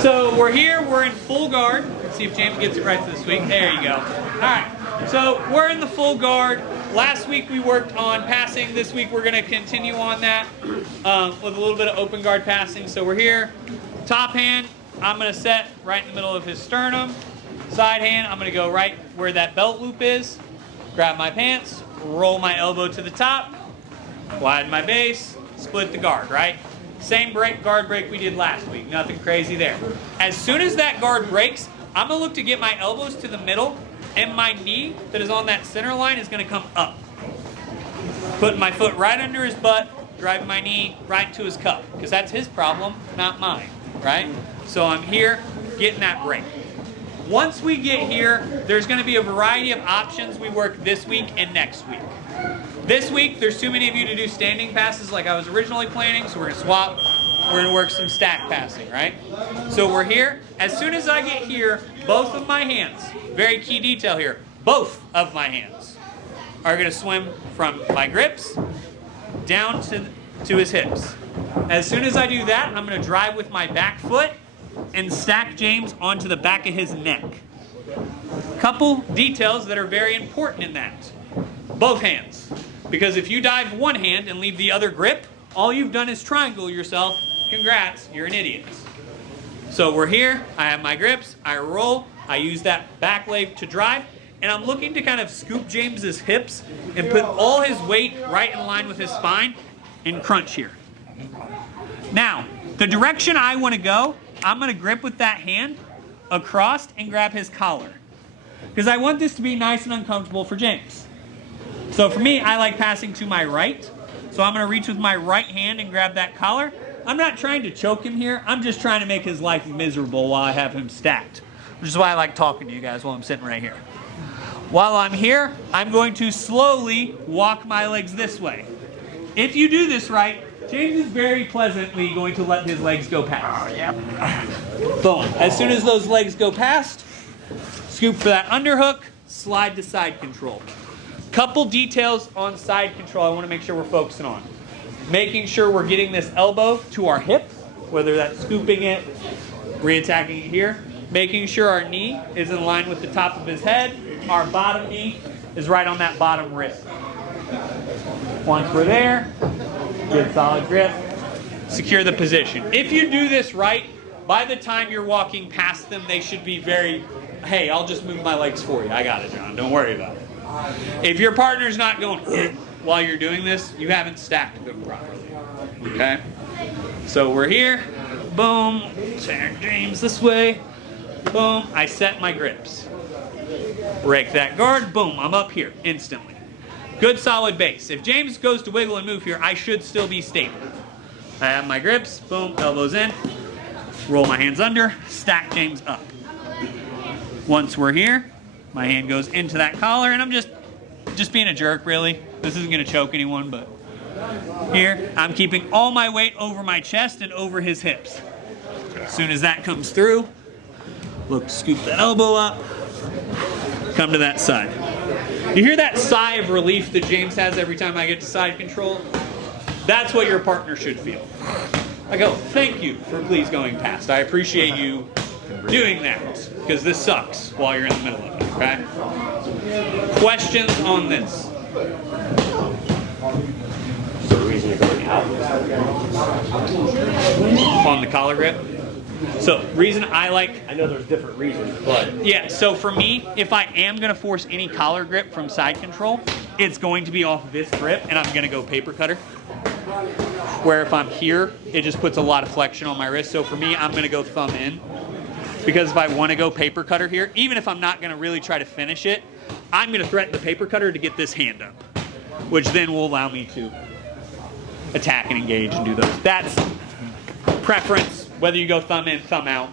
So we're here, we're in full guard. Let's see if James gets it right this week. There you go. All right, so we're in the full guard. Last week we worked on passing. This week we're going to continue on that with a little bit of open guard passing. So we're here. Top hand, I'm going to set right in the middle of his sternum. Side hand, I'm going to go right where that belt loop is. Grab my pants, roll my elbow to the top, widen my base, split the guard, right? Same guard break we did last week. Nothing crazy there. As soon as that guard breaks, I'm going to look to get my elbows to the middle, and my knee that is on that center line is going to come up. Putting my foot right under his butt, driving my knee right to his cup, because that's his problem, not mine, right? So I'm here getting that break. Once we get here, there's going to be a variety of options we work this week and next week. This week, there's too many of you to do standing passes like I was originally planning, so we're going to swap. We're going to work some stack passing, right? So we're here. As soon as I get here, both of my hands, very key detail here, both of my hands are going to swim from my grips down to his hips. As soon as I do that, I'm going to drive with my back foot and stack James onto the back of his neck. Couple details that are very important in that. Both hands. Because if you dive one hand and leave the other grip, all you've done is triangle yourself. Congrats, you're an idiot. So we're here, I have my grips, I roll, I use that back leg to drive, and I'm looking to kind of scoop James's hips and put all his weight right in line with his spine and crunch here. Now, the direction I want to go, I'm going to grip with that hand across and grab his collar. Because I want this to be nice and uncomfortable for James. So for me, I like passing to my right. So I'm going to reach with my right hand and grab that collar. I'm not trying to choke him here. I'm just trying to make his life miserable while I have him stacked. Which is why I like talking to you guys while I'm sitting right here. While I'm here, I'm going to slowly walk my legs this way. If you do this right, James is very pleasantly going to let his legs go past. Oh, yep. Boom. As soon as those legs go past, scoop for that underhook, slide to side control. Couple details on side control I want to make sure we're focusing on. Making sure we're getting this elbow to our hip, whether that's scooping it, re-attacking it here. Making sure our knee is in line with the top of his head. Our bottom knee is right on that bottom wrist. Once we're there, good solid grip, secure the position. If you do this right, by the time you're walking past them, they should be very, hey, I'll just move my legs for you. I got it, John. Don't worry about it. If your partner's not going while you're doing this, you haven't stacked them properly. Okay? So we're here. Boom. Turn James this way. Boom. I set my grips. Break that guard. Boom. I'm up here instantly. Good solid base. If James goes to wiggle and move here, I should still be stable. I have my grips. Boom. Elbows in. Roll my hands under. Stack James up. Once we're here, my hand goes into that collar, and I'm just being a jerk, really. This isn't going to choke anyone, but here, I'm keeping all my weight over my chest and over his hips. As soon as that comes through, look to scoop that elbow up, come to that side. You hear that sigh of relief that James has every time I get to side control? That's what your partner should feel. I go, thank you for please going past. I appreciate you doing that, because this sucks while you're in the middle of it, okay? Questions on this? So the reason you're going out? On the collar grip? So, reason I like... I know there's different reasons, but... Yeah, so for me, if I am going to force any collar grip from side control, it's going to be off this grip, and I'm going to go paper cutter. Where if I'm here, it just puts a lot of flexion on my wrist. So for me, I'm going to go thumb in. Because if I want to go paper cutter here, even if I'm not going to really try to finish it, I'm going to threaten the paper cutter to get this hand up, which then will allow me to attack and engage and do those. That's preference, whether you go thumb in, thumb out.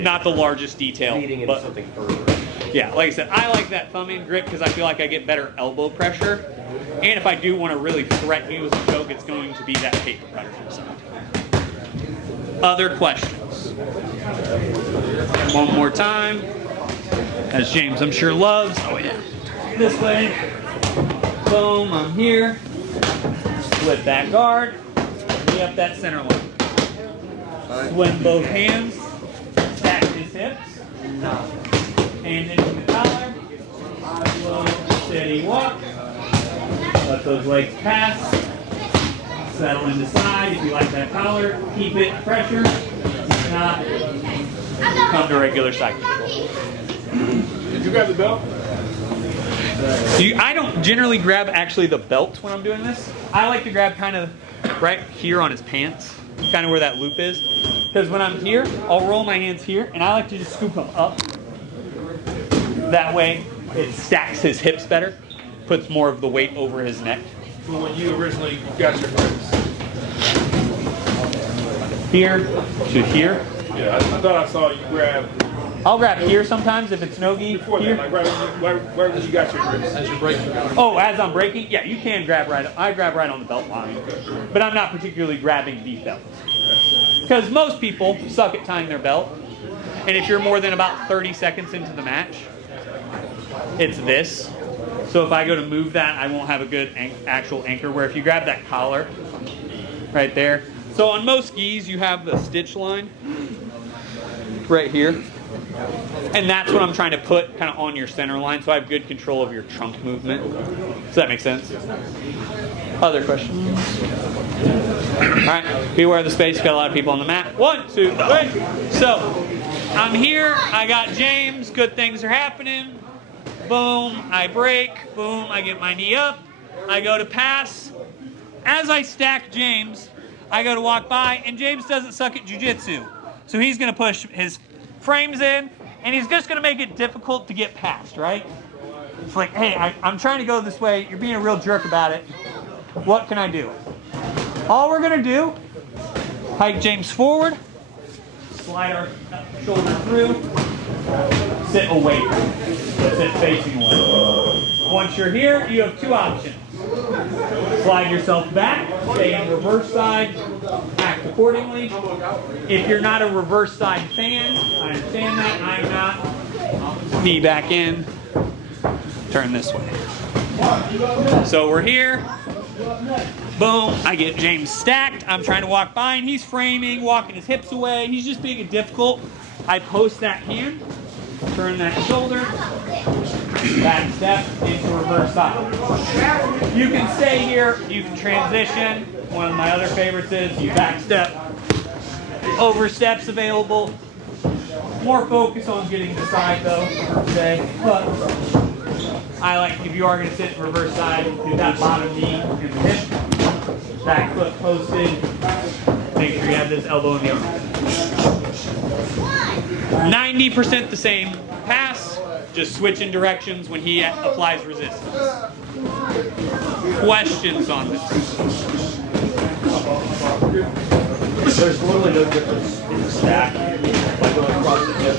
Not the largest detail. Leading into something further. Yeah, like I said, I like that thumb in grip because I feel like I get better elbow pressure. And if I do want to really threaten you with a choke, it's going to be that paper cutter from the side. Other questions? One more time. As James, I'm sure, loves. Oh, yeah. This way. Boom, I'm here. Split that guard. Knee up that center line. Swim both hands, stack his hips, hand into the collar, slow, steady walk, let those legs pass, settle into side. If you like that collar, keep it pressure. If not, come to regular side control. Did you grab the belt? I don't generally grab actually the belt when I'm doing this. I like to grab kind of right here on his pants, kind of where that loop is. Because when I'm here, I'll roll my hands here, and I like to just scoop them up. That way, it stacks his hips better, puts more of the weight over his neck. Well, when you originally got your grips. Here to here. Yeah, I thought I saw you grab I'll grab here sometimes if it's no-gi. before Here. that, like right when you got your grips. As you're breaking. Oh, as I'm breaking? Yeah, you can grab right. I grab right on the belt line. But I'm not particularly grabbing the belt. Because most people suck at tying their belt. And if you're more than about 30 seconds into the match, it's this. So if I go to move that, I won't have a good actual anchor. Where if you grab that collar right there. So on most gis, you have the stitch line right here. And that's what I'm trying to put kind of on your center line, so I have good control of your trunk movement. Does that make sense? Other questions? All right, beware of the space. You've got a lot of people on the mat. 1, 2, 3. So I'm here. I got James. Good things are happening. Boom, I break. Boom, I get my knee up. I go to pass. As I stack James, I go to walk by, and James doesn't suck at jiu-jitsu. So he's going to push his frames in, and he's just going to make it difficult to get past, right? It's like, hey, I'm trying to go this way. You're being a real jerk about it. What can I do? All we're going to do, hike James forward, slide our shoulder through, sit away from it. Sit facing away. Once you're here, you have 2 options. Slide yourself back, stay in reverse side, act accordingly. If you're not a reverse side fan, I understand that, I'm not. Knee back in, turn this way. So we're here. Boom, I get James stacked. I'm trying to walk by and he's framing, walking his hips away. He's just being difficult. I post that hand, turn that shoulder, back step into reverse side. You can stay here, you can transition. One of my other favorites is you back step. Oversteps available. More focus on getting the side though today. But I like, if you are going to sit in reverse side, do that bottom knee in the hip. Back foot posted. Make sure you have this elbow in the arm. 90% the same pass. Just switching directions when he applies resistance. Questions on this? There's literally no difference in the stack. Like going across the hip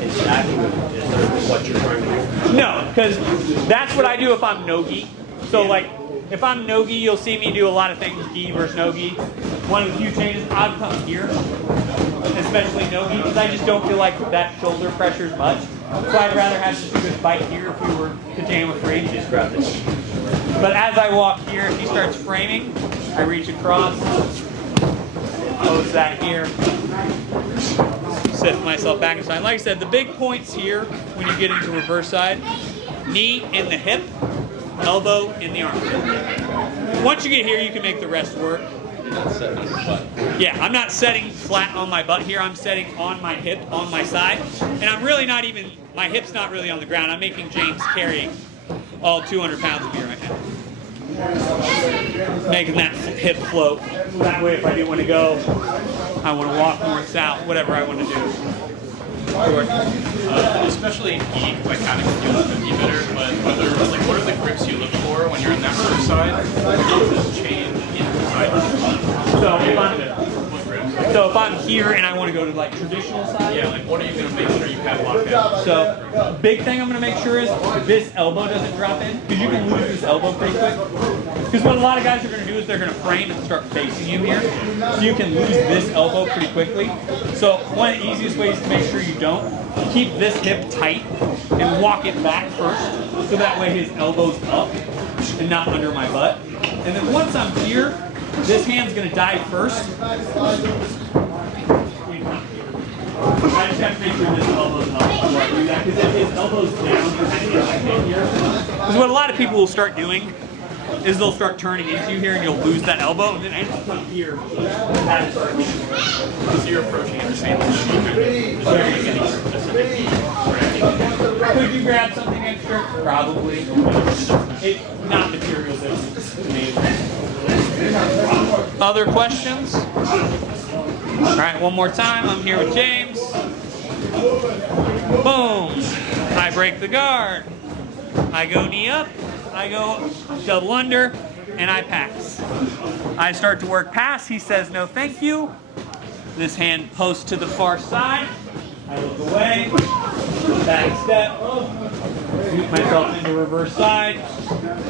and stacking is there what you're trying to do? No, because that's what I do if I'm no-gi. So like, if I'm no-gi, you'll see me do a lot of things gi versus no-gi. One of the few changes, I'd come here, especially no-gi, because I just don't feel like that shoulder pressure is much. So I'd rather have just a good fight here if we were pajama free. Just grab this. But as I walk here, if he starts framing, I reach across, close that here, sit myself back inside. Like I said, the big points here when you get into reverse side, knee in the hip, elbow in the arm. Once you get here, you can make the rest work. Yeah, I'm not setting flat on my butt here. I'm setting on my hip, on my side. And I'm really not even, my hip's not really on the ground. I'm making James carry all 200 pounds of me right now. Making that hip float. That way if I do want to go, I want to walk north, south, whatever I want to do. Especially in gi, like kind of you look at gi better, but what are the grips you look for when you're on that other side? Does this change side? So if I'm here and I want to go to like traditional side, Yeah, like what are you going to make sure you have locked down? so big thing I'm going to make sure is this elbow doesn't drop in, because you can lose this elbow pretty quick. Because what a lot of guys are going to do is they're going to frame and start facing you here, so you can lose this elbow pretty quickly. So one of the easiest ways to make sure you don't, keep this hip tight and walk it back first, so that way his elbow's up and not under my butt. And then once I'm here, this hand's going to dive first. Because if his elbow's down, you're kind of in like in here. Because what a lot of people will start doing is they'll start turning into you here and you'll lose that elbow and then I just come here. So you're approaching it the same way. Could you grab something extra? Probably. It's not material difference to me. Other questions? All right, one more time. I'm here with James. Boom. I break the guard. I go knee up. I go double under, and I pass. I start to work pass. He says no thank you. This hand posts to the far side. I look away. Back step. Scoop myself into reverse side.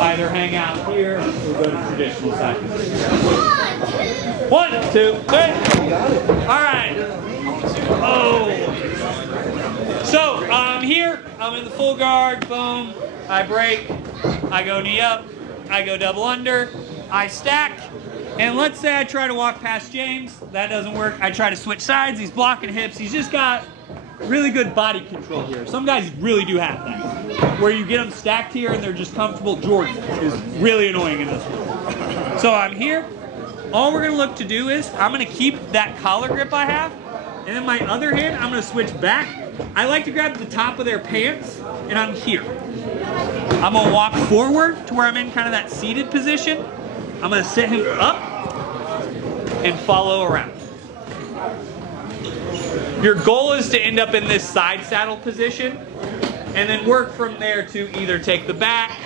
Either hang out here or go to traditional side position. 1, 2, 3. All right. Oh. So I'm here. I'm in the full guard. Boom. I break. I go knee up. I go double under. I stack. And let's say I try to walk past James. That doesn't work. I try to switch sides. He's blocking hips. He's just got really good body control here. Some guys really do have that. Where you get them stacked here and they're just comfortable. Jordan is really annoying in this one. So I'm here. All we're going to look to do is I'm going to keep that collar grip I have. And then my other hand, I'm going to switch back. I like to grab the top of their pants and I'm here. I'm going to walk forward to where I'm in kind of that seated position. I'm going to sit him up and follow around. Your goal is to end up in this side saddle position and then work from there to either take the back,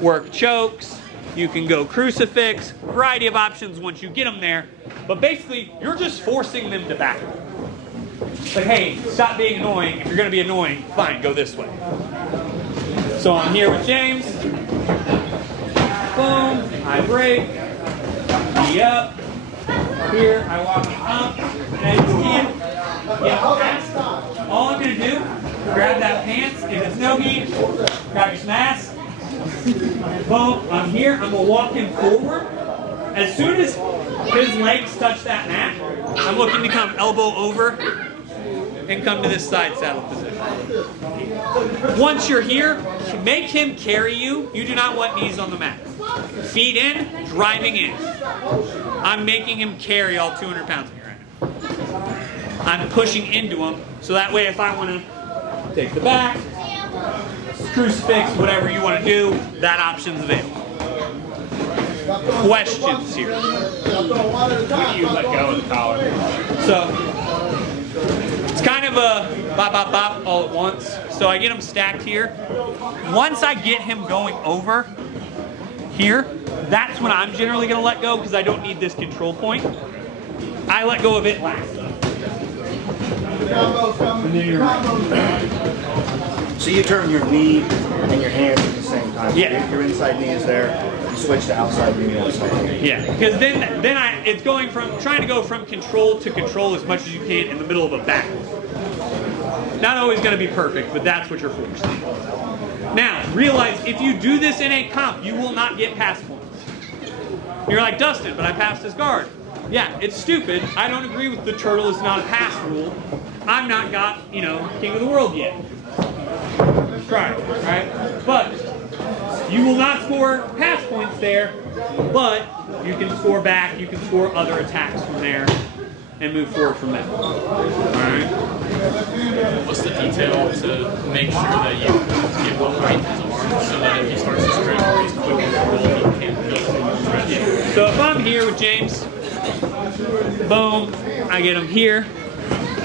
work chokes, you can go crucifix, variety of options once you get them there. But basically, you're just forcing them to back. It's like, hey, stop being annoying. If you're going to be annoying, fine, go this way. So I'm here with James. Boom, I break, knee up. Here, I walk him up, and I just can't get past. All I'm going to do, grab that pants. If it's no gi, grab your mask. Boom, I'm here. I'm going to walk him forward. As soon as his legs touch that mat, I'm looking to come elbow over and come to this side saddle position. Once you're here, make him carry you. You do not want knees on the mat. Feet in, driving in. I'm making him carry all 200 pounds of me right now. I'm pushing into him, so that way if I want to take the back, crucifix, whatever you want to do, that option's available. Questions here? When you let go of the collar. So, it's kind of a bop, bop, bop all at once. So I get him stacked here. Once I get him going over here, that's when I'm generally going to let go because I don't need this control point. I let go of it last. And then you're right. So you turn your knee and your hands at the same time. Yeah. Your inside knee is there. You switch to outside knee, outside knee. Yeah, because then it's going from trying to go from control to control as much as you can in the middle of a back. Not always going to be perfect, but that's what you're forced. Now, realize if you do this in a comp, you will not get pass points. You're like, Dustin, but I passed his guard. Yeah, it's stupid. I don't agree with the turtle is not a pass rule. I'm not got, king of the world yet. Try it, right? But you will not score pass points there, but you can score back, you can score other attacks from there, and move forward from there. Alright? What's the detail to make sure that you get behind his arm so that if he starts to stretch or he's quick in the roll, he can't go stretch? So if I'm here with James, boom, I get him here.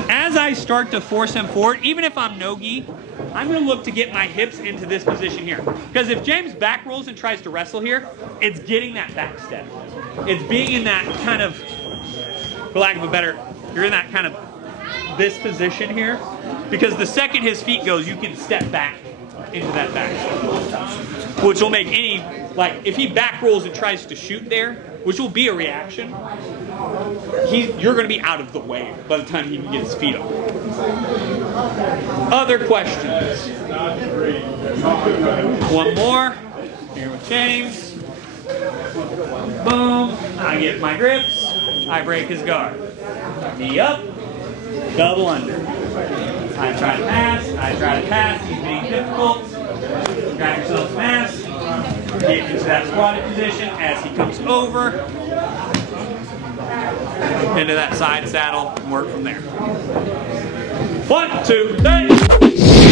As I start to force him forward, even if I'm no-gi, I'm going to look to get my hips into this position here. Because if James back rolls and tries to wrestle here, it's getting that back step. It's being in that kind of, for lack of a better, you're in that kind of this position here. Because the second his feet goes, you can step back into that back step. Which will make any, like, if he back rolls and tries to shoot there, which will be a reaction, you're going to be out of the way by the time he can get his feet up. Other questions? One more. Here with James. Boom. I get my grips. I break his guard. Knee up. Double under. I try to pass, I try to pass, he's being difficult. Grab yourself some ass. Get into that squatted position as he comes over. Into that side saddle and work from there. 1, 2, 3.